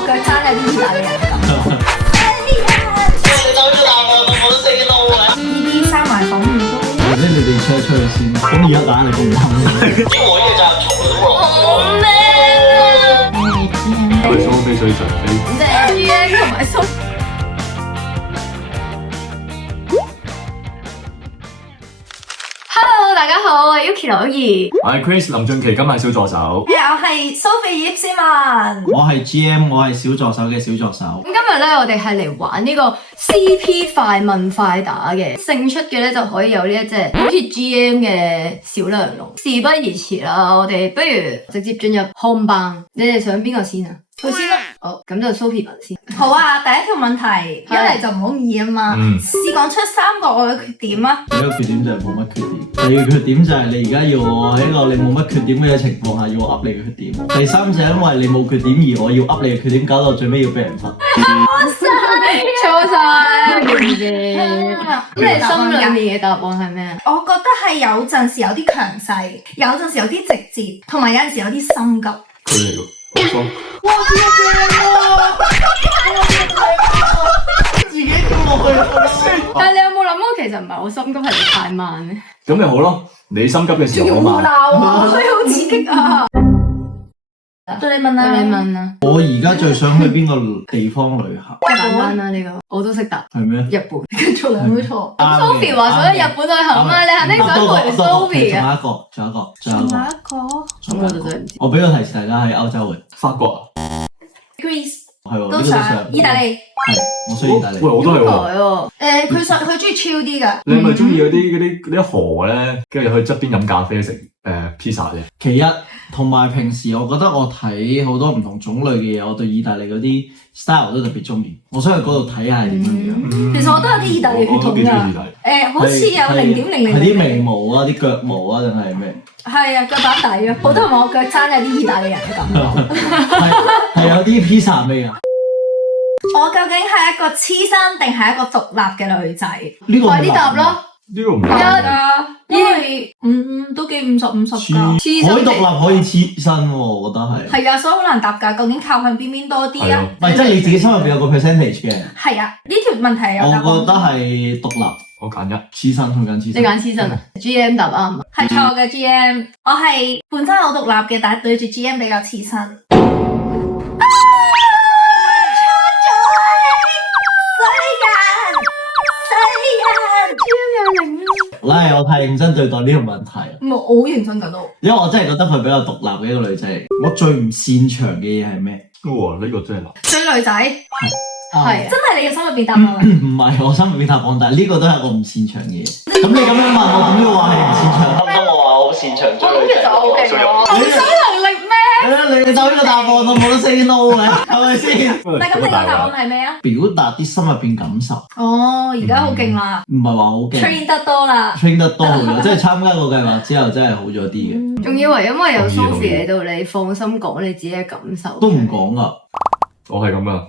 我腳踭有啲意大利人感覺。你走咗大我冇得死路啊！呢啲生埋房唔多。或者你哋出去先，咁而家打你咁啱。因為我呢個就係重嘅喎。好靚啊！佢蘇菲水上飛。靚同埋蘇。Hello， 大家好，我係 Yuki 羅怡。我係 Chris 林俊琪，今日小助手。我係 Sophie 葉詩文。我係 GM， 我係小助手嘅小助手。咁今日咧，我哋係嚟玩呢個 CP 快問快打嘅，勝出嘅咧就可以有呢一隻好似 GM 嘅小亮龍。事不宜遲啦，我哋不如直接進入看棒。你哋想邊個先啊？佢先啦。好，咁就 Sophie 問先。好啊，第一條問題，一嚟就唔好易啊嘛。試講出3個我嘅缺點啊。第一個缺點就係冇乜缺點。第二個缺點就係你而家要我喺一個你冇乜缺點嘅情況下要我噏你嘅缺點。第三就係因為你冇缺點而我要噏你嘅缺點，搞到最尾要俾人罰。錯晒，咁你心裏面嘅答案係咩啊？我覺得係有陣時有啲強勢，有陣時有啲直接，同埋有陣時有啲心急。佢嚟㗎，我心。哇！自己跳落去。但係你有冇諗過其實唔係我心急，係你太慢咧？咁咪好咯，你心急嘅時候好慢。鬧啊！佢好刺激啊！到你問啦，你問啦。我而家最想去邊個地方旅行？簡單啦呢個，我都識答。係咩？日本，跟住兩都錯。啱嘅 Sophie 話想去日本旅行嘛，你肯定想陪 Sophie 啊。仲有一個。仲有一個，咁我就真係唔知。我俾個提示大家喺歐洲嘅。法國啊？ Greece 係喎，呢個都都想。想。意大利。係，我想意大利。喂，我都係喎。佢中意 chill 啲㗎。你係咪中意嗰啲河咧？跟住去側邊飲咖啡食pizza 啫。其一，同埋平時我覺得我睇好多唔同種類嘅嘢，我對意大利嗰啲 style 都特別中意。我想去嗰度睇下係點樣樣。其實我都有啲意大利血統我都幾中意意大利。好似有0.00。係啲眉毛啊，啲腳毛啊，定係咩？係啊，腳板底啊，好多人話我腳踭有啲意大利人嘅感覺。係有啲 pizza 味啊！我究竟係一個黐身定係一個獨立嘅女仔？呢個快啲答咯！呢個唔一難。因為都幾50-50㗎。可以獨立可以黐身喎，我覺得係。係啊，所以好難答㗎。究竟靠向邊多啲啊？唔係，即係你自己心入邊有個 percentage 嘅。係啊，呢條問題有答案。我覺得係獨立，我揀一。黐身同緊黐身。你揀黐身啊？GM 答啱。係錯嘅 GM，我係本身好獨立嘅，但係對住 GM 比較黐身。嗱，我太認真對待呢個問題。我好認真㗎都。因為我真係覺得佢比較獨立嘅一個女仔嚟。我最唔擅長嘅嘢係咩？哇！呢個真係難。追女仔係真係你嘅心入邊答案啊？唔係我心入邊答案，但係呢個都係我唔擅長嘅嘢。咁你咁樣問我，點會話係唔擅長？咁我話我好擅長追女仔。冇想能力咩？你就呢個答案，我冇得 say no 嘅，係咪先？但係咁你個答案係咩啊？表達啲心入邊感受。哦，而家好勁啦唔係話好勁。，train 得多啦。train 得多咗，即係參加個計劃之後，真係好咗啲嘅。仲以為因為有 Sophie 喺度，你放心講你自己嘅感受。都唔講噶。我係咁啊，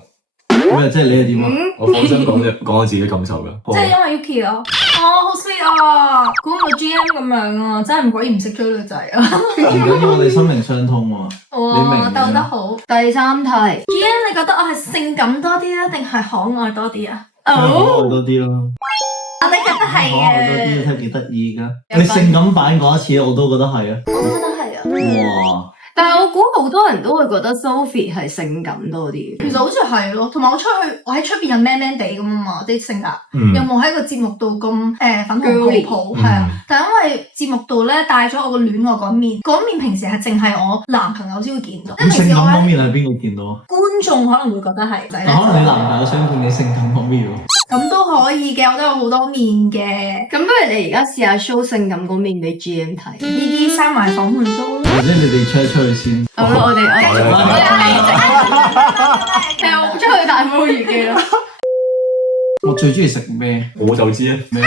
咩？即係你係點啊？我放心講我自己感受㗎。即係因為 Yuki 啊，好 sweet 啊，估唔到 GM 咁樣啊，真係果然唔識追女仔啊。唔緊要，我哋心靈相通喎。你明嘅。鬥得好。第三題，GM 你覺得我係性感多啲啊，定係可愛多啲啊？可愛多啲咯。我哋覺得係可愛多啲，睇幾得意㗎。你性感版嗰一次，我都覺得係啊。我都覺得係啊。哇！但係我估好多人都會覺得 Sophie 係性感多啲。其實好似係咯，同埋我喺出邊又 man man 地咁啊嘛，啲性格又冇喺個節目度咁粉紅泡泡，係啊。但係因為節目度咧帶咗我個戀愛嗰面平時係淨係我男朋友先會見到。咁性感嗰面係邊個見到啊？觀眾可能會覺得係。可能你男朋友想見你性感嗰面喎。咁都可以嘅，我都有好多面嘅。咁不如你而家試下 show 性感嗰面俾 GM 睇。呢啲閂埋房門都。或者你哋出去先。好啦，我哋其實我出去但係冇預計咯。我最中意食咩？我就知啊。咩？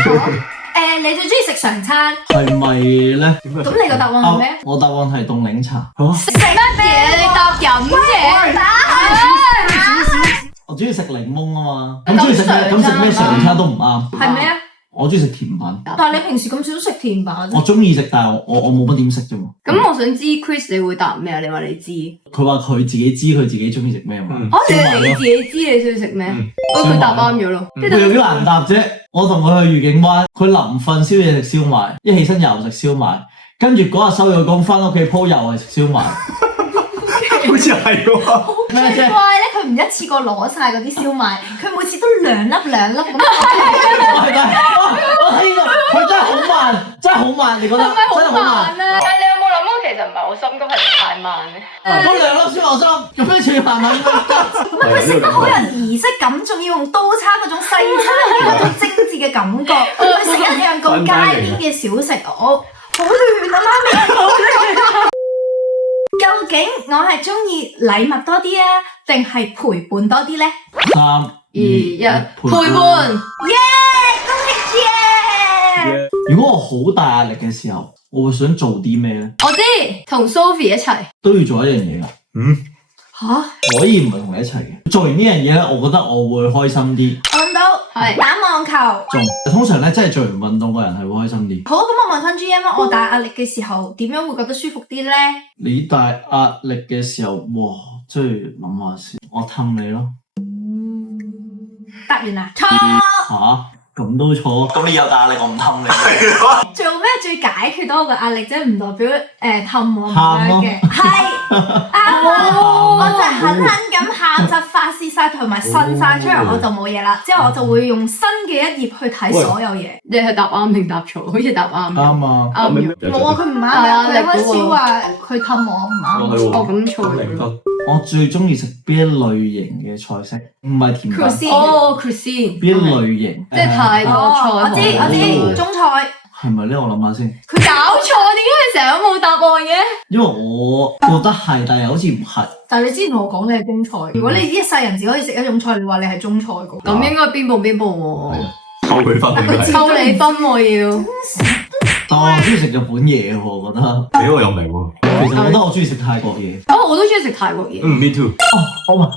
你最中意食常餐？係咪咧？咁你個答案係咩？我答案係凍檸茶。食乜嘢？你答飲嘢？我中意食檸檬啊嘛。咁中意食咩？咁食咩常餐都唔啱。係咩啊？我中意食甜品，但係你平時咁少食甜品，我中意食，但係我冇乜點食啫嘛。咁我想知 Chris 你會答咩啊？你話你知，佢話佢自己知佢自己中意食咩嘛。哦，你係你自己知你中意食咩？哦，佢答啱咗咯。佢有啲難答啫。我同佢去愉景灣，佢臨瞓宵夜食燒賣，一起身又食燒賣，跟住嗰日收咗工翻屋企鋪又係食燒賣。好似係喎。最怪咧，佢唔一次過攞晒嗰啲燒賣，佢每次都兩粒咁。係咪？我睇到佢真係好慢，真係好慢，你覺得？真係好慢。啊！但係你有冇諗過其實唔係好心急，係太慢咧？嗰兩粒燒牛心，做咩仲要慢慢咁唔係佢食得好有儀式感，仲要用刀叉嗰種西餐嗰種精緻嘅感覺，去食一樣咁街邊嘅小食，我好亂啊媽咪！究竟我係中意禮物多啲啊，定係陪伴多啲咧3、2、1陪伴。耶！恭喜耶！如果我好大壓力嘅時候，我會想做啲咩咧？我知同 Sophie 一齊都要做一樣嘢㗎。吓，可以唔係同你一齊嘅。做完呢樣嘢咧，我覺得我會開心啲。我諗到係打網球。通常咧，真係做完運動個人係會開心啲。好，咁我問翻 GM 啊，我大壓力嘅時候點樣會覺得舒服啲咧？你大壓力嘅時候，哇！即係諗下先，我氹你咯。答完啦，錯。吓？咁都錯。咁你有大壓力，我唔氹你。做咩最解決到我個壓力啫？唔代表氹我咁喊咯樣嘅，係啱啊！我就狠狠咁喊，就發泄晒同埋呻晒出嚟，我就冇嘢啦。之後我就會用新嘅一頁去睇所有嘢。你係答啱定答錯？好似答啱。啱啊！啱咗。冇啊，佢唔啱啊！佢開始話佢氹我唔啱。哦，咁錯零分。我最中意食邊一類型嘅菜式？唔係甜品。哦 cuisine 邊一類型？即係泰國菜。我知中菜。係咪咧？我諗下先。佢搞錯，點解你成日都冇答案嘅？因為我覺得係，但係好似唔係。但係你之前同我講你係中菜，如果你一世人只可以食一種菜，你話你係中菜嘅，咁應該邊步邊步喎？扣佢分定係？扣你分喎要。但我中意食日本嘢喎，我覺得。你嗰個又明喎。其實我覺得我中意食泰國嘢。哦，我都中意食泰國嘢。Me too。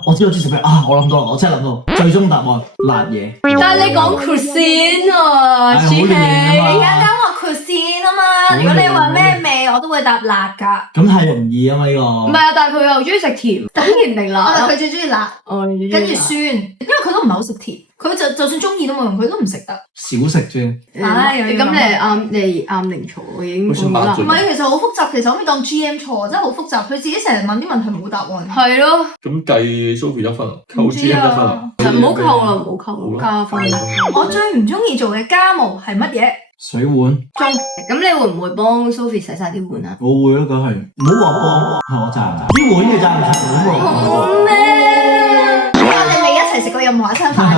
我知我中意食咩啊！我諗到啦，我真係諗到，最終答案辣嘢。但係你講 cuisine 喎，好亂啊嘛你啱啱話 cuisine 啊嘛，如果你話咩味，我都會答辣㗎。咁太容易啊嘛呢個。唔係啊，但係佢又中意食甜，甜定辣？佢最中意辣，跟住酸，因為佢都唔係好食甜，佢就算中意都冇用，佢都唔食得。少食啫。唉，咁你啱定錯？我已經好難。唔係，其實好複雜，其實可以當 GM 錯，真係好複雜。佢自己成日問啲問題冇答案。係咯。咁計 Sophie 1分，扣 GM 1分。唔好扣啦，唔好扣，加分。我最唔中意做嘅家務係乜嘢？水碗。咁你會唔會幫 Sophie 洗晒啲碗啊？我會咯，梗係。唔好話幫，係我賺啲碗嘅賺唔齊碗喎。好咩？我哋未一齊食過任何一餐飯嘅。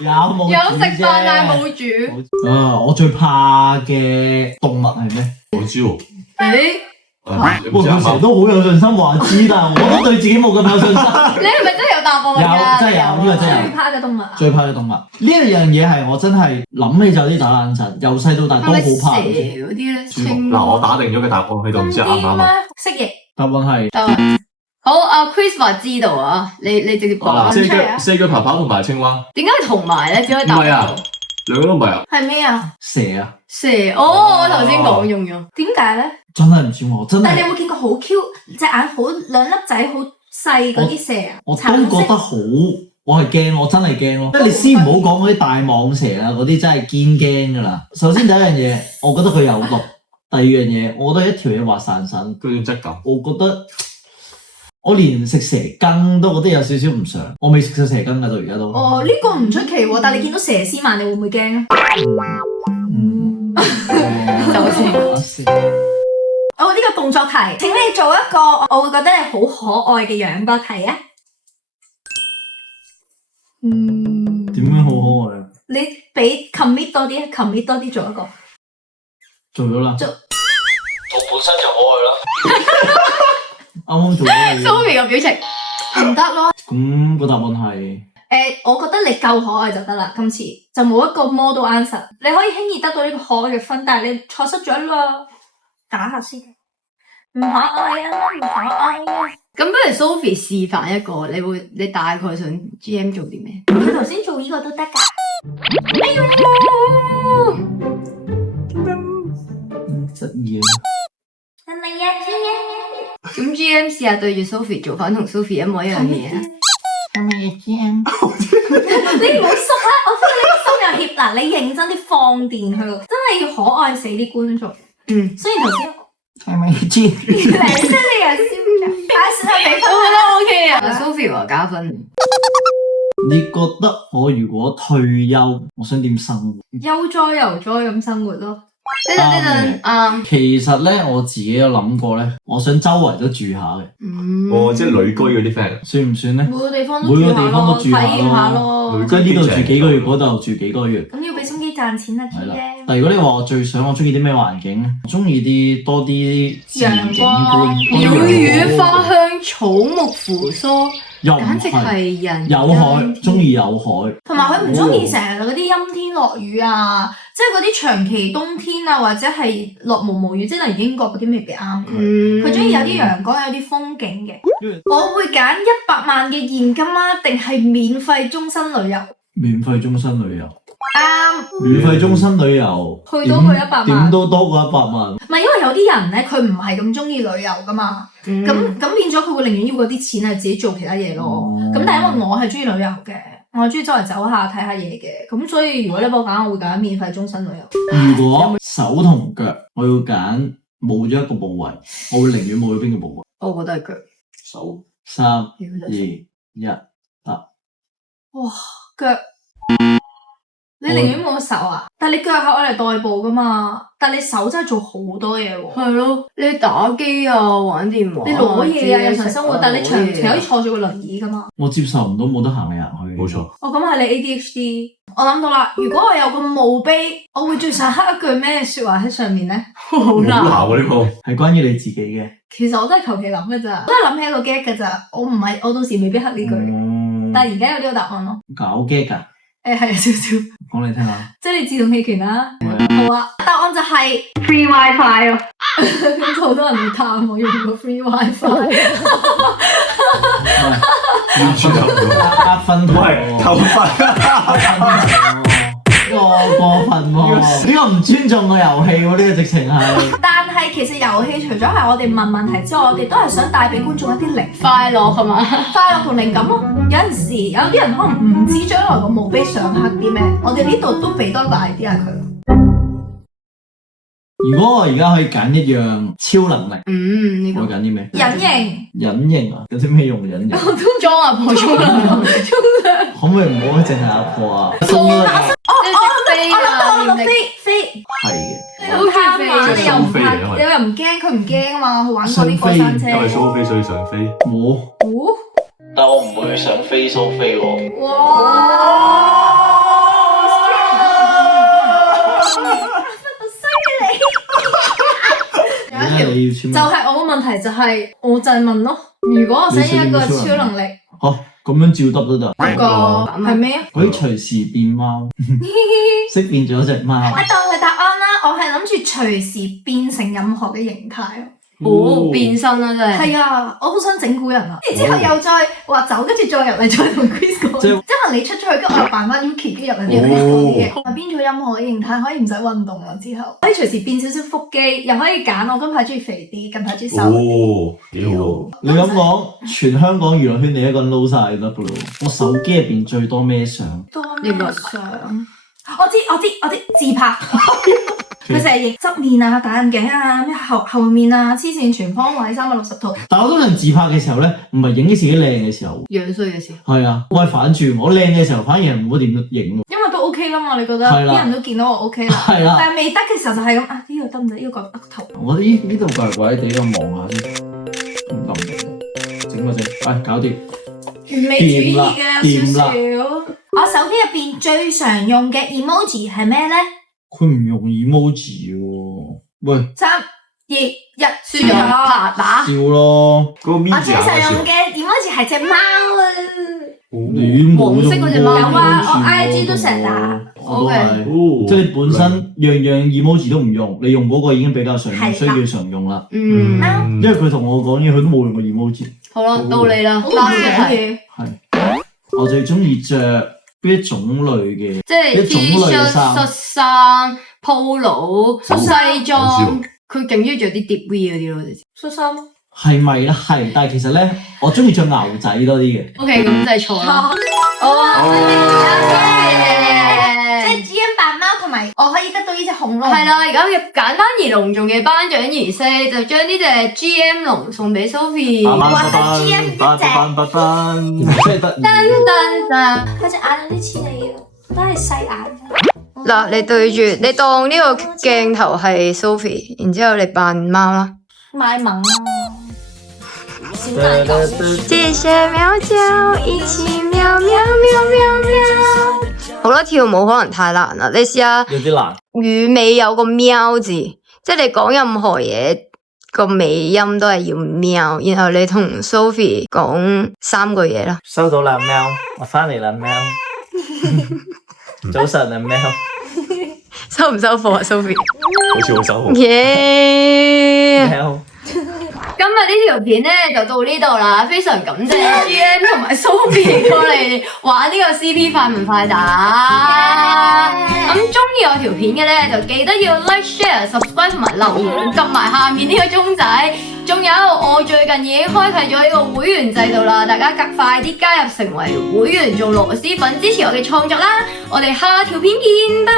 有食飯但係冇煮。我最怕嘅動物係咩？我知喎。佢成日都好有信心話知，但係我都對自己冇咁有信心。你係咪真係有答案㗎？有，真係有，呢個真係有。最怕嘅動物。最怕嘅動物呢一樣嘢係我真係諗起就有啲打冷震，由細到大都好怕。蛇嗰啲咧，青嗱，我打定咗個答案喺度，唔知啱唔啱啊？蜥蜴。答案係。好，阿 Chris 話知道啊，你直接講出嚟啊。四腳爬爬同埋青蛙。點解同埋咧？只可以答到。兩個都唔係啊。係咩啊？蛇啊。蛇，我頭先講用咗。點解咧？真係唔知我真係。但係你有冇見過好 Q 隻眼好兩粒仔好細嗰啲蛇啊？我都覺得好，我係驚，我真係驚咯。即係你先唔好講嗰啲大蟒蛇啦，嗰啲真係堅驚噶啦。首先第一樣嘢，我覺得佢有毒；第二樣嘢，我覺得一條嘢滑潺潺，嗰種質感。我覺得我連食蛇羹都覺得有少少唔想。我未食過蛇羹噶到而家都。呢個唔出奇喎，但係你見到蛇絲鰻，你會唔會驚啊？呢個動作題，請你做一個我會覺得你好可愛嘅樣個題啊！點樣好可愛啊？你俾 commit 多啲，commit 多啲做一個。做咗啦。我本身就可愛啦。啱啱做咗。Sophie 嘅表情唔得咯。咁個答案係？我覺得你夠可愛就得啦，今次就冇一個 model answer，你可以輕易得到呢個可愛嘅分，但係你錯失咗啦。打下先。唔可愛啊，唔可愛啊！咁不如 Sophie 示範一個，你大概想 GM 做啲咩？佢頭先做呢個都得㗎。失意啊！係咪啊 GM？咁 GM 試下對住 Sophie 做翻同 Sophie 一模一樣嘅嘢。係咪 GM？你唔好縮啦，我 feel 你心有怯嗱，你認真啲放電佢，真係要可愛死啲觀眾。嗯，雖然頭先係咪 GM？你真係有笑嘅，但係算係俾分我覺啦。得 OK 啊。Sophie 話加分。你覺得我如果退休，我想點生活？悠哉悠哉咁生活咯。呢陣啱。其實咧，我自己有諗過咧，我想周圍都住下嘅，嗯。哦，即係旅居嗰啲 friend。算唔算咧？每個地方都每個住下咯，地方都住下體驗下咯，咯。即係呢度住幾個月，嗰度住幾個月。咁要俾心機賺錢啊係啦，GM。但係如果你話我最想，我中意啲咩環境咧？中意啲多啲自然景觀，鳥語花香，草木扶疏，又唔簡直係係人有海，中意有海。同埋佢唔中意成日嗰啲陰天落雨啊，即係嗰啲長期冬天啊，或者係落毛毛雨，即係例如英國嗰啲未必啱佢。嗯，佢中意有啲陽光，有啲風景嘅。我會揀100萬嘅現金啊，定係免費終身旅遊？免費終身旅遊，啱。免費終身旅遊，去多過100萬點都多過100萬。唔係因為有啲人咧，佢唔係咁中意旅遊噶嘛，咁咁變咗佢會寧願要嗰啲錢係自己做其他嘢咯。哦咁但係因為我係中意旅遊嘅，我係中意周圍走下睇下嘢嘅，咁所以如果你幫我揀，我會揀免費終身旅遊。如果手同腳，我要揀冇咗一個部位，我會寧願冇咗邊個部位？我覺得係腳。手。3、2、1，腳，你寧願冇手啊？但係你腳係我嚟代步噶嘛，但係你手真係做好多嘢喎。係咯，你打機啊，玩電話啊，你攞嘢啊，日常煮嘢食生活，但係你長期可以攞嘢啊坐住個輪椅噶嘛。我接受唔到冇得行嚟行去。冇錯。哦，咁係你 ADHD。我諗到啦，如果我有個墓碑，我會最想刻一句咩説話喺上面咧？好難。好喎呢個。係關於你自己嘅。其實我都係求其諗嘅咋，都係諗起一個 get 嘅咋。我唔係，我到時未必刻呢句，但係而家有呢個答案咯。搞 get 㗎，係啊，少少，講嚟聽下。即係你自動棄權啦。係好啊，答案就係 free wifi 咯。咁好多人嚟探我用個 free wifi。完全諗唔到。呃分喂，喎，扣分。過分喎！呢個唔尊重個遊戲喎，呢個直情係。但係其實遊戲除咗係我哋問問題之外，我哋都係想帶俾觀眾一啲靈快樂係嘛？快樂同靈感咯。有陣時有啲人可能唔知將來個墓碑想刻啲咩，我哋呢度都俾多個 idea 佢。如果我而家可以揀一樣超能力，呢個我會揀啲咩？隱形，隱形啊！有啲咩用隱形？裝阿婆沖涼，可唔可以唔好淨係阿婆啊？即係飛我啊，諗飛飛，係嘅。你好貪玩，你又唔飛嚟因為怕，你又唔驚，佢唔驚啊嘛，佢玩過啲過山車。因為蘇菲所以想飛。我，哦但我唔會想飛蘇菲喎。哇！你要簽咩？就係我個問題就係，我就係問咯，如果我想要一個超能力，好，咁樣照得都得。嗰個係咩啊？可以隨時變貓，識變咗隻貓。我當佢答案啦，我係諗住隨時變成任何嘅形態咯。哦，變身啦真係。係啊，我好想整蠱人啊！然之後又再話走，跟住再入嚟，再同 Chris 講，即係即係可能你出咗去，跟住我又扮翻 Yuki，跟住入嚟同 Chris 講啲嘢。變咗任何嘅形態，可以唔使運動啦，之後可以隨時變少少腹肌，又可以揀我今排中意肥啲，近排中意瘦啲。哦，幾好喎。你咁講，全香港娛樂圈你一個人撈晒得噶咯。我手機入邊最多咩相？多咩呢個相？我知，自拍。佢成日影側面啊、戴眼鏡啊、咩後面啊、黐線全方位360度。但我通常自拍嘅時候咧，唔係影啲自己靚嘅時候，樣衰嘅時係啊，我係反轉，我靚嘅時候反而係唔好點影喎。因為都 OK 啦嘛，你覺得係啦啲人都見到我 OK 啦。係啦，但係未得嘅時候就係咁啊，呢個得唔得？呢個得頭。我覺得呢度怪怪地，我望下先，唔得唔得，整嗰隻，搞掂。完美主義嘅掂啦有少少。我手機入邊最常用嘅 emoji 係咩咧？佢唔用 emoji 喎，喂， 3、2、1，輸咗啪打。笑咯，嗰個我 Mia 最常用嘅 emoji 係隻貓啊！你冇黃色嗰隻貓有啊我 IG 都成日打我都係。哦，即係你本身樣樣 emoji 都唔用，你用嗰個已經比較常用，係啦需要常用啦。嗯，因為佢同我講嘢，佢都冇用過 emoji。好啦，到你啦，好啱講嘅題。嘢。係，我最中意着邊一種類嘅？即係一種 T 類嘅恤、衫恤衫、polo、西裝我知，佢勁中意着啲 deep V 嗰啲咯。恤衫。係咪咧？係，但係其實咧，我中意着牛仔多啲嘅。 OK，咁就係錯啦。即係 GM 扮貓同埋，我可以得到呢隻恐龍。係啦，而家嘅簡單而隆重嘅頒獎儀式，就將呢隻 GM 龍送俾 Sophie。即係得意。噔噔。佢隻眼有啲似你嘅，都係細眼。嗱，你對住你當呢個鏡頭係 Sophie，然之後你扮貓啦。賣萌啊！小奶狗。謝謝喵叫，一起喵喵喵喵喵。好啦，跳舞可能太難啦，你試下有啲難。語尾有個喵字，即係你講任何嘢個尾音都係要喵，然後你同 Sophie 講3句嘢啦。收到啦，喵！我翻嚟啦，喵！早晨啊，喵！收唔收貨啊，Sophie？好似好手好。耶！喵！今日呢條片咧就到呢度啦，非常感謝 GM 同埋 Sophie 過嚟玩呢個 CP 快問快答。咁中意我條片嘅咧，就記得要 like、share、subscribe 同埋留言，撳埋下面呢個鐘仔。仲有我最近已經開啟咗呢個會員制度啦，大家快啲加入成為會員做螺絲粉，支持我嘅創作啦！我哋下條片見，拜拜。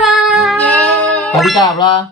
快啲加入啦！